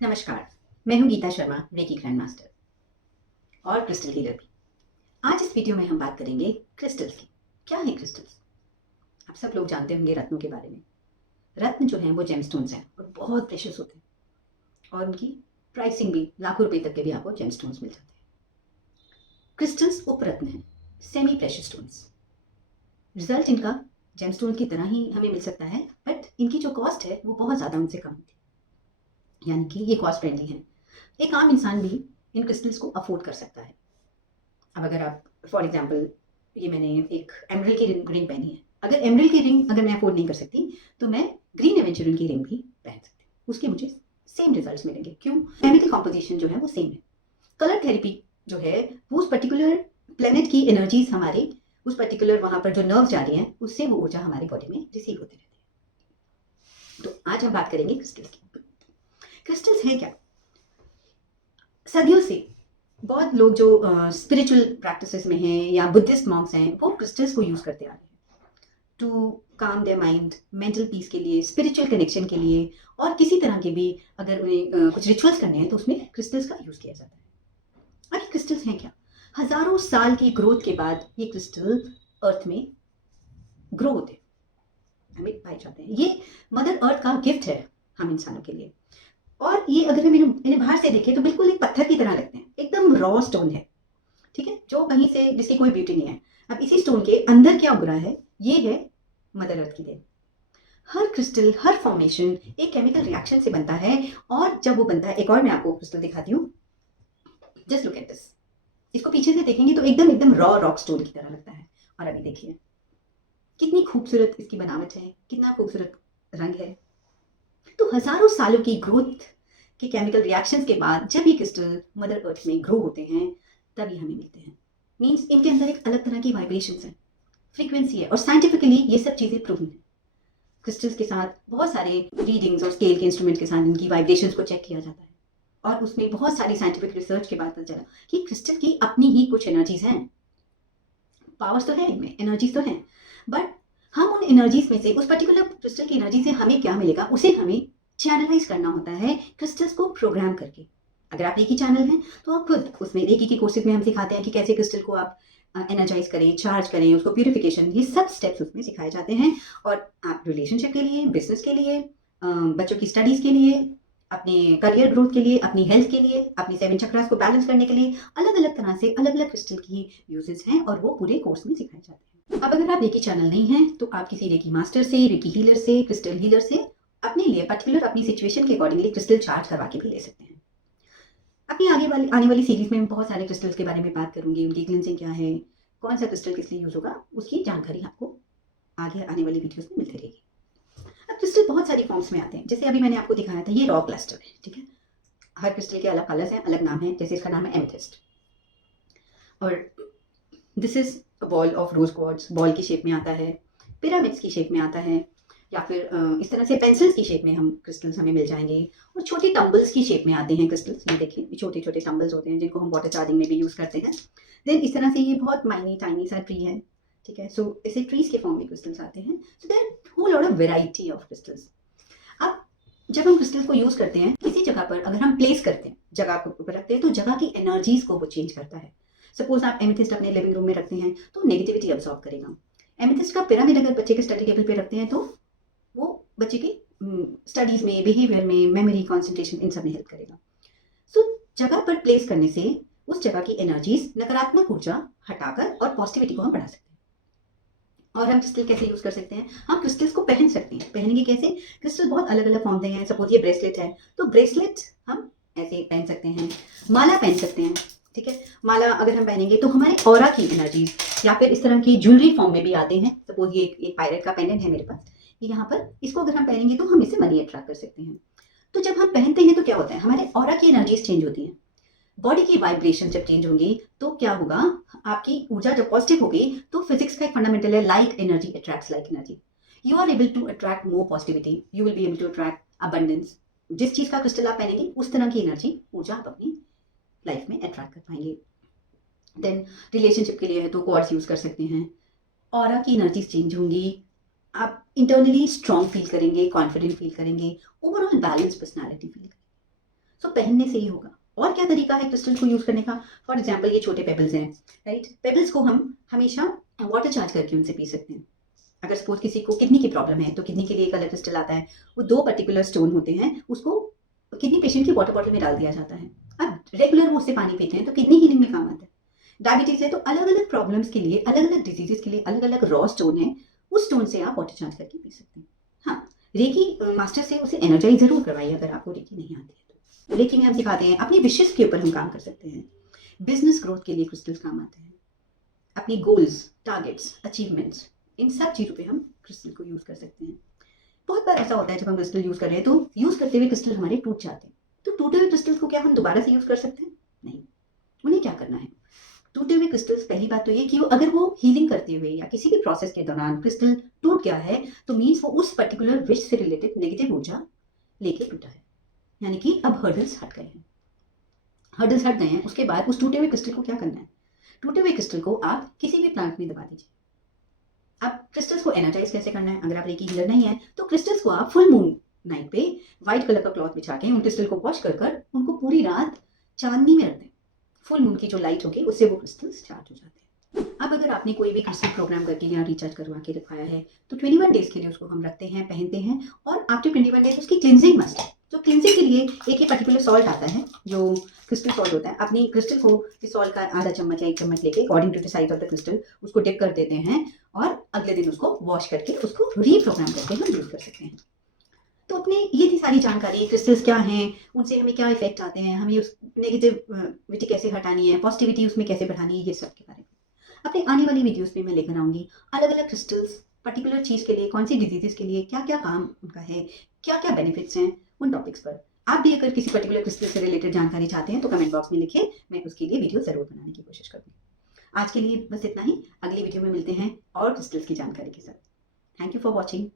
नमस्कार, मैं हूं Geeta Sharma, reiki grand master और क्रिस्टल हीलर भी। आज इस वीडियो में हम बात करेंगे क्रिस्टल्स की। क्या है क्रिस्टल्स? आप सब लोग जानते होंगे रत्नों के बारे में। रत्न जो हैं वो जेमस्टोन्स हैं और बहुत प्रेशियस होते हैं और उनकी प्राइसिंग भी लाखों रुपए तक के भी आपको जेमस्टोन्स मिल जाते हैं। क्रिस्टल्स उपरत्न हैं, सेमी प्रेशियस स्टोन्स। रिजल्ट इनका जेमस्टोन की तरह ही हमें मिल सकता है, बट इनकी जो कॉस्ट है वो बहुत ज़्यादा उनसे कम होती है, यानी कि ये कॉस्ट फ्रेंडली है। एक आम इंसान भी इन क्रिस्टल्स को अफोर्ड कर सकता है। अब अगर आप फॉर एग्जांपल, ये मैंने एक एमरल्ड की रिंग पहनी है। अगर एमरल्ड की रिंग अगर मैं अफोर्ड नहीं कर सकती तो मैं ग्रीन एवेंचुरिन की रिंग भी पहन सकती हूँ। उसके मुझे सेम रिजल्ट्स मिलेंगे। क्यों? केमिकल कॉम्पोजिशन जो है वो सेम है। कलर थेरेपी जो है वो उस पर्टिकुलर प्लेनेट की एनर्जीज हमारे उस पर्टिकुलर वहां पर जो नर्व जा रही हैं उससे वो ऊर्जा हमारी बॉडी में रिसीव होती रहती है। तो आज हम बात करेंगे क्रिस्टल्स की। क्रिस्टल्स है क्या? सदियों से बहुत लोग जो स्पिरिचुअल प्रैक्टिसेस में हैं या बुद्धिस्ट मॉन्क्स हैं वो क्रिस्टल्स को यूज करते आ रहे हैं टू काम देयर माइंड, मेंटल पीस के लिए, स्पिरिचुअल कनेक्शन के लिए, और किसी तरह के भी अगर उन्हें कुछ रिचुअल्स करने हैं तो उसमें क्रिस्टल्स का यूज किया जाता है। अब ये क्रिस्टल्स हैं क्या? हजारों साल की ग्रोथ के बाद ये क्रिस्टल अर्थ में ग्रो होते हैं, हमें पाए जाते हैं। ये मदर अर्थ का गिफ्ट है हम इंसानों के लिए। और ये अगर हम इन्हें बाहर से देखें तो बिल्कुल एक पत्थर की तरह लगते हैं, एकदम रॉ स्टोन है, ठीक है, जो कहीं से जिसकी कोई ब्यूटी नहीं है। अब इसी स्टोन के अंदर क्या उग रहा है, ये है मदर अर्थ की देन। हर क्रिस्टल, हर फॉर्मेशन एक केमिकल रिएक्शन से बनता है, और जब वो बनता है, एक और मैं आपको क्रिस्टल दिखाती हूँ, जस्ट लुक एट दिस। इसको पीछे से देखेंगे तो एकदम एकदम रॉ रॉक स्टोन की तरह लगता है। और अभी देखिए कितनी खूबसूरत इसकी बनावट है, कितना खूबसूरत रंग है। तो हजारों सालों की ग्रोथ के केमिकल रिएक्शंस के बाद जब ये क्रिस्टल मदर अर्थ में ग्रो होते हैं तब ये हमें मिलते हैं। मीन्स इनके अंदर एक अलग तरह की वाइब्रेशंस है, फ्रीक्वेंसी है, और साइंटिफिकली ये सब चीजें प्रूवन है। क्रिस्टल्स के साथ बहुत सारे रीडिंग्स और स्केल के इंस्ट्रूमेंट के साथ इनकी वाइब्रेशंस को चेक किया जाता है, और उसमें बहुत सारी साइंटिफिक रिसर्च के बाद पता चला कि क्रिस्टल की अपनी ही कुछ एनर्जीज हैं। पावर्स तो है इनमें, एनर्जीज तो हैं, बट हम उन एनर्जीज में से, उस पर्टिकुलर क्रिस्टल की एनर्जी से हमें क्या मिलेगा उसे हमें चैनलाइज करना होता है क्रिस्टल्स को प्रोग्राम करके। अगर आप रेकी चैनल हैं तो आप खुद उसमें रेकी के कोर्सेज में हम सिखाते हैं कि कैसे क्रिस्टल को आप एनर्जाइज करें, चार्ज करें, उसको प्यूरिफिकेशन, ये सब स्टेप्स उसमें सिखाए जाते हैं। और आप रिलेशनशिप के लिए, बिजनेस के लिए, बच्चों की स्टडीज के लिए, अपने करियर ग्रोथ के लिए, अपनी हेल्थ के लिए, अपनी 7 चक्रास को बैलेंस करने के लिए अलग अलग तरह से अलग अलग क्रिस्टल की यूजेस हैं, और वो पूरे कोर्स में सिखाए जाते हैं। अब अगर आप रेकी चैनल नहीं हैं तो आप किसी रेकी मास्टर से, रेकी हीलर से, क्रिस्टल हीलर से अपने लिए पर्टिकुलर अपनी सिचुएशन के अकॉर्डिंगली क्रिस्टल चार्ज करवा के भी ले सकते हैं। अपनी आने वाली सीरीज में मैं बहुत सारे क्रिस्टल्स के बारे में बात करूंगी, उनकी क्लिनजिंग क्या है, कौन सा क्रिस्टल किस लिए यूज होगा, उसकी जानकारी आपको आगे आने वाली वीडियोस में मिलती रहेगी। अब क्रिस्टल बहुत सारी फॉर्म्स में आते हैं, जैसे अभी मैंने आपको दिखाया था, ये रॉ क्लस्टर है, ठीक है। हर क्रिस्टल के अलग कलर्स हैं, अलग नाम है, जैसे इसका नाम है एमेथिस्ट, और this is ball of rose quartz, ball की शेप में आता है, पिरामिड्स की शेप में आता है, या फिर इस तरह से पेंसिल्स की शेप में हम क्रिस्टल्स हमें मिल जाएंगे, और छोटी टम्बल्स की शेप में आते हैं क्रिस्टल्स। ये देखिए छोटे छोटे टम्बल्स होते हैं जिनको हम वाटर चार्जिंग में भी यूज करते हैं। देन इस तरह से ये बहुत माइनी टाइनी सा ट्री है, ठीक है। सो इसे ट्रीज के फॉर्म में क्रिस्टल्स आते हैं। So there whole lot of variety of crystals. अब जब हम क्रिस्टल्स को यूज करते हैं किसी जगह पर, अगर हम प्लेस करते हैं, जगह को ऊपर रखते हैं, तो जगह की एनर्जीज को वो चेंज करता है। सपोज आप एमेथिस्ट अपने लिविंग रूम में रखते हैं तो नेगेटिविटी अब्सॉर्ब करेगा। एमेथिस्ट का पिरामिड अगर बच्चे के स्टडी टेबल पे रखते हैं तो वो बच्चे की स्टडीज में, बिहेवियर में, मेमोरी, कॉन्सेंट्रेशन, इन सब में हेल्प करेगा। सो जगह पर प्लेस करने से उस जगह की एनर्जीज, नकारात्मक ऊर्जा हटाकर और पॉजिटिविटी को हम बढ़ा सकते हैं। और हम क्रिस्टल कैसे यूज कर सकते हैं? हम क्रिस्टल्स को पहन सकते हैं। पहनेंगे कैसे? क्रिस्टल बहुत अलग अलग फॉर्म के हैं। सपोज ये ब्रेसलेट है तो ब्रेसलेट हम ऐसे पहन सकते हैं, माला पहन सकते हैं, ठीक है। माला अगर हम पहनेंगे तो हमारे ऑरा की एनर्जीज, या फिर इस तरह की ज्वेलरी फॉर्म में भी आते हैं। सपोज ये एक पायरेट का पेंडेंट है मेरे पास, ये यहाँ पर, इसको अगर हम पहनेंगे तो हम इसे मनी अट्रैक्ट कर सकते हैं। तो जब हम पहनते हैं तो क्या होता है, हमारे ऑरा की एनर्जीज चेंज होती हैं। बॉडी की वाइब्रेशन जब चेंज होंगी तो क्या होगा, आपकी ऊर्जा जब पॉजिटिव होगी तो फिजिक्स का एक फंडामेंटल है, like energy attracts like energy. You are able to attract more positivity, you will be able to attract abundance. जिस चीज का क्रिस्टल आप पहनेंगे उस तरह की एनर्जी, ऊर्जा आप अपनी लाइफ में अट्रैक्ट कर पाएंगे। देन रिलेशनशिप के लिए है तो क्वार्ट्स यूज कर सकते हैं। ऑरा की एनर्जीज चेंज होंगी, आप इंटरनली स्ट्रॉन्ग फील करेंगे, कॉन्फिडेंट फील करेंगे, ओवरऑल बैलेंस पर्सनैलिटी फील करेंगे। सो पहनने से ही होगा। और क्या तरीका है क्रिस्टल को यूज़ करने का? फॉर एग्जाम्पल ये छोटे पेबल्स हैं, राइट? पेबल्स को हम हमेशा वाटर चार्ज करके उनसे पी सकते हैं। अगर सपोज किसी को किडनी की प्रॉब्लम है तो किडनी के लिए एक अलग क्रिस्टल आता है, वो 2 पर्टिकुलर स्टोन होते हैं, उसको किडनी पेशेंट की वाटर बॉटल में डाल दिया जाता है। अब रेगुलर वो उससे पानी पीते हैं तो किडनी हीलिंग में काम आता है। डायबिटीज है तो अलग अलग प्रॉब्लम्स के लिए, अलग अलग डिजीजेस के लिए अलग अलग रॉ स्टोन है, उस स्टोन से आप वाटर चार्ज करके पी सकते हैं। हाँ, रेकी मास्टर से उसे एनर्जाइज जरूर करवाइए अगर आपको रेकी नहीं आती है तो। रेकी में हम सिखाते हैं, अपनी विशेष के ऊपर हम काम कर सकते हैं। बिजनेस ग्रोथ के लिए क्रिस्टल्स काम आते हैं। अपनी गोल्स, टारगेट्स, अचीवमेंट्स, इन सब चीज़ों पे हम क्रिस्टल को यूज़ कर सकते हैं। बहुत बार ऐसा होता है जब हम क्रिस्टल यूज़ कर रहे हैं तो यूज़ करते हुए क्रिस्टल हमारे टूट जाते हैं। तो टूटे हुए क्रिस्टल को क्या हम दोबारा से यूज़ कर सकते हैं? नहीं। उन्हें क्या करना है? टूटे हुए क्रिस्टल्स, पहली बात तो ये कि अगर वो हीलिंग करते हुए या किसी भी प्रोसेस के दौरान क्रिस्टल टूट गया है तो मीन्स वो उस पर्टिकुलर विश से रिलेटेड नेगेटिव ऊर्जा लेके टूटा है, यानी कि अब हर्डल्स हट गए हैं। हर्डल्स हट गए हैं, उसके बाद उस टूटे हुए क्रिस्टल को क्या करना है? टूटे हुए क्रिस्टल को आप किसी भी प्लांट में दबा दीजिए। अब क्रिस्टल्स को एनर्जाइज कैसे करना है? अगर आप रेकी हीलर नहीं है तो क्रिस्टल्स को आप फुल मून नाइट पे व्हाइट कलर का क्लॉथ बिछा के उन क्रिस्टल को वॉश कर कर उनको पूरी रात चांदनी में रख दें। फुल मून की जो लाइट होगी उससे वो क्रिस्टल्स चार्ज हो जाते हैं। अब अगर आपने कोई भी क्रिस्टल प्रोग्राम करके या रिचार्ज करवा के रखवाया है तो 21 डेज के लिए उसको हम रखते हैं, पहनते हैं, और आफ्टर 21 डेज उसकी क्लिनजिंग मस्ट है। तो क्लिनजिंग के लिए एक ही पर्टिकुलर सॉल्ट आता है जो क्रिस्टल सॉल्ट होता है। अपनी क्रिस्टल को इस सॉल्ट का आधा चम्मच या 1 चम्मच लेके according to the size of the crystal उसको डिप कर देते हैं और अगले दिन उसको वॉश करके उसको रीप्रोग्राम करके हम यूज़ कर सकते हैं। तो अपने ये थी सारी जानकारी, क्रिस्टल्स क्या हैं, उनसे हमें क्या इफेक्ट आते हैं, हमें उस नेगेटिविटी कैसे हटानी है, पॉजिटिविटी उसमें कैसे बढ़ानी है, ये सब के बारे में अपने आने वाली वीडियोस में मैं लेकर आऊँगी। अलग अलग क्रिस्टल्स पर्टिकुलर चीज़ के लिए, कौन सी डिजीजेस के लिए क्या क्या काम उनका है, क्या क्या बेनिफिट्स हैं, उन टॉपिक्स पर। आप भी अगर किसी पर्टिकुलर क्रिस्टल से रिलेटेड जानकारी चाहते हैं तो कमेंट बॉक्स में लिखिए, मैं उसके लिए वीडियो ज़रूर बनाने की कोशिश करूँगी। आज के लिए बस इतना ही, अगली वीडियो में मिलते हैं और क्रिस्टल्स की जानकारी के साथ। Thank you for watching.